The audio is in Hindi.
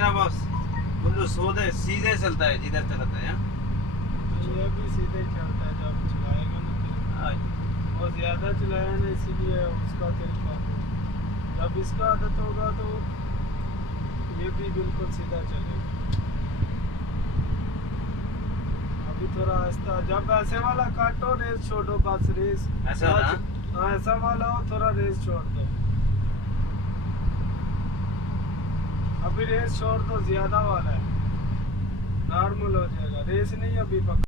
मेरा बॉस मुझे सीधे चलता है जिधर चलता है। ये भी सीधे चलता है जब चलाएगा ना फिर। और ज़्यादा चलाया ना इसीलिए उसका तेल काफी। जब इसका आदत होगा तो ये भी बिल्कुल सीधा चलेगा। अभी थोड़ा आहिस्ता, जब ऐसे वाला काटो रेस छोड़ो बस रेस। ऐसा ना? हाँ ऐसा वाला हो थोड़ा रेस छोड़ दो। अभी रेस छोड़ दो, ज्यादा वाला है नॉर्मल हो जाएगा, रेस नहीं अभी पकड़।